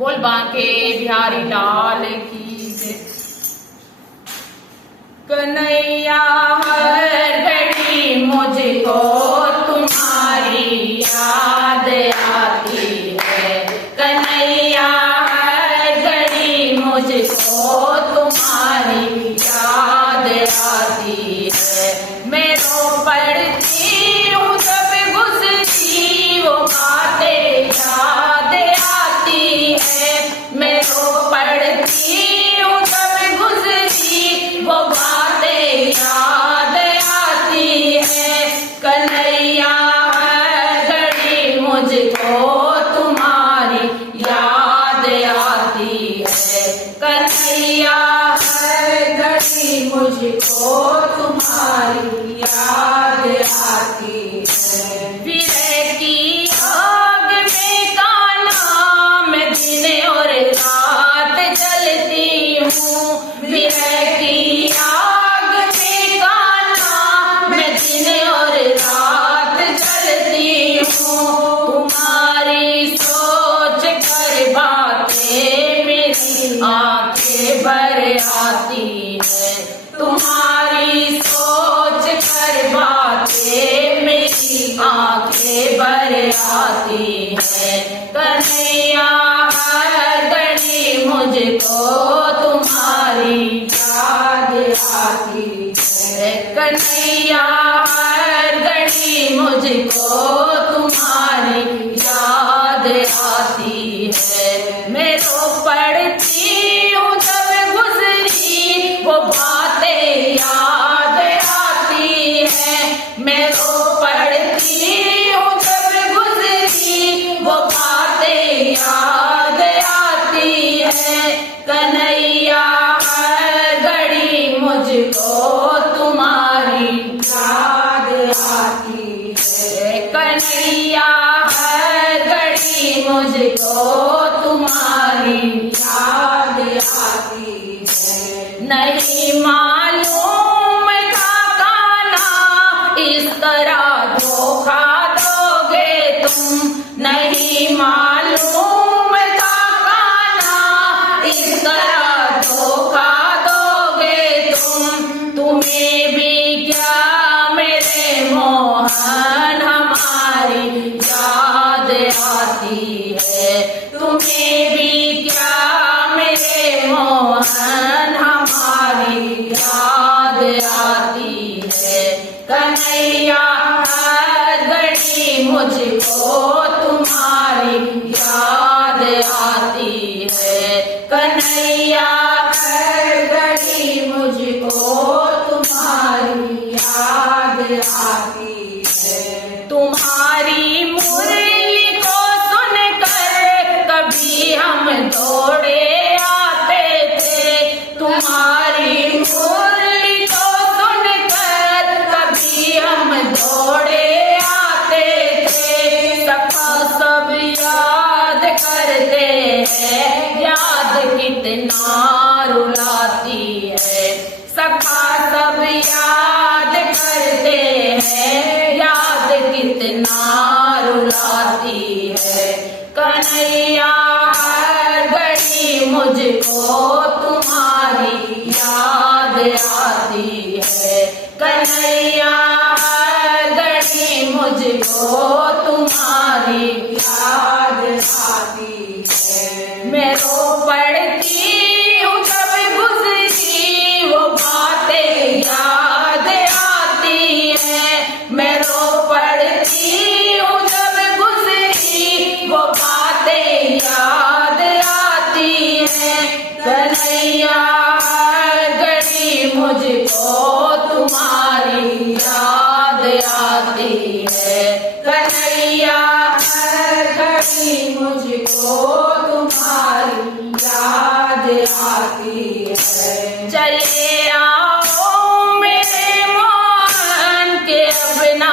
बोल बांके बिहारी लाल की जय। कन्हैया हर घड़ी मुझको तुम्हारी याद आती है। कन्हैया हर घड़ी मुझको तुम्हारी याद आती है। मैं रो पड़ती हूँ जब गुजरी वो बातें याद आती है। मैं रो पड़ती हूँ जब गुजरी वो बातें याद आती है। कन्हैया हर घड़ी मुझको तुम्हारी याद आती है। कन्हैया हर घड़ी मुझको तुम्हारी याद आती है। विरह की आग में कान्हा मैं दिन और रात जलती हूँ। विरह की आग में कान्हा मैं दिन और रात जलती हूँ। तुम्हारी सोच कर बातें मेरी आंखें भर आती है। तुम्हारी सोच कर बातें मेरी आंखें भर आती है। कन्हैया हर घड़ी मुझको तुम्हारी याद आती है। कन्हैया हर घड़ी मुझको तुम्हारी याद आती है। मैं रो पड़ती हूँ जब गुजरी वो बातें याद आती है। मैं रो पड़ती हूँ जब गुजरी वो बातें याद आती है। कन्हैया हर घड़ी मुझको तुम्हारी याद आती है। कन्हैया हर घड़ी मुझको तुम्हारी याद आती है। नहीं मालूम था कान्हा इस तरह धोखा दोगे तुम। नहीं मालूम था कान्हा इस तरह धोखा दोगे तुम। तुम्हें भी क्या मेरे मोहन हमारी याद आती है। तुम्हें भी क्या मेरे मोहन हमारी याद आती है। कन्हैया हर घड़ी मुझको तुम्हारी याद आती है। कन्हैया हर घड़ी मुझको तुम्हारी याद आती है। तुम्हारी मुरली को सुनकर कभी हम दौड़े आते थे। तुम्हारी मुरली को सुनकर कभी हम दौड़े आते थे। सखा सब याद करते हैं याद कितना रुलाती है। सखा सब याद करते हैं याद कितना रुलाती है। कन्हैया हर घड़ी मुझको तुम्हारी याद आती है। कन्हैया हर घड़ी मुझको तुम्हारी याद आती है। मैं रो पड़ती हूँ जब गुजरी वो बातें याद आती है। मैं रो पड़ती हूँ जब गुजरी वो बातें याद आती है। कन्हैया हर घड़ी मुझको तुम्हारी याद आती है। कन्हैया हर घड़ी मुझको तुम्हारी याद आती है। चले आओ मेरे मोहन के अपना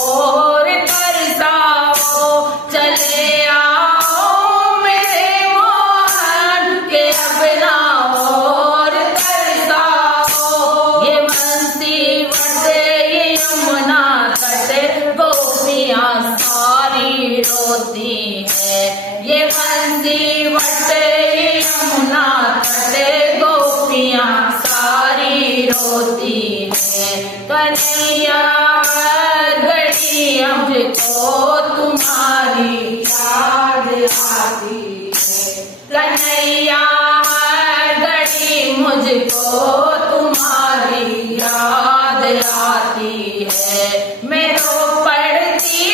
और तरसाओ। चले आओ मेरे मोहन के अपना और तरसाओ। ये बंसी बटे ये यमुना तट गोपियाँ सारी रोती है। ये बंसी बटे कन्हैया हर घड़ी मुझको तुम्हारी याद आती है। कन्हैया हर घड़ी मुझको तुम्हारी याद आती है। मैं रो पड़ती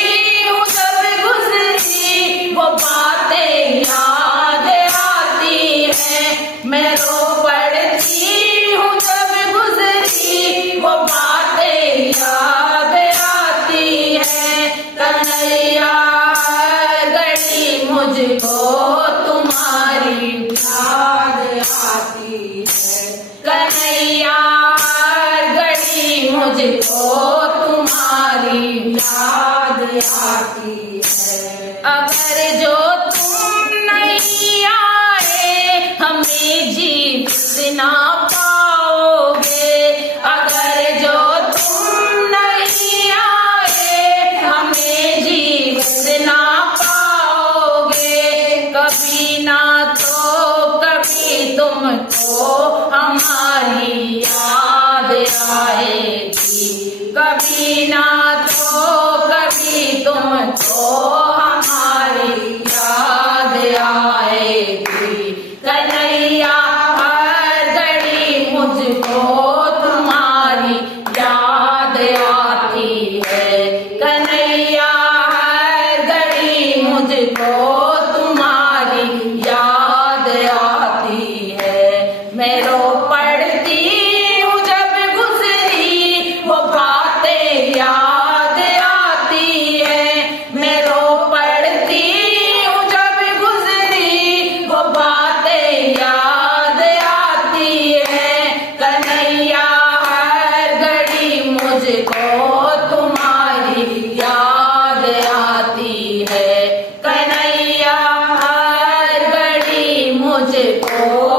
हूँ जब गुजरी वो बातें याद आती है। मैं रो पड़ती हूँ जब गुजरी वो बातें याद आती है। कन्हैया हर घड़ी मुझको तुम्हारी याद आती है। कन्हैया हर घड़ी मुझको तुम्हारी याद आती है। अगर जो तुम नहीं आए हमें जीवित ना पाओगे। अगर जो तुम नहीं आए हमें जीवित ना पाओगे। कभी ना तो कभी तुमको हमारी याद आएगी। कभी ना तो कभी तुमको हमारी याद आएगी। कन्हैया हर घड़ी मुझको तुम्हारी याद आती है। कन्हैया हर घड़ी मुझको तुम्हारी याद आती है। मैं रो पड़ती हूँ जब गुजरी वो बातें याद आती है। मैं रो पड़ती हूँ जब गुजरी वो बातें याद आती है। कन्हैया हर घड़ी मुझको तुम्हारी याद आती है। कन्हैया हर घड़ी मुझको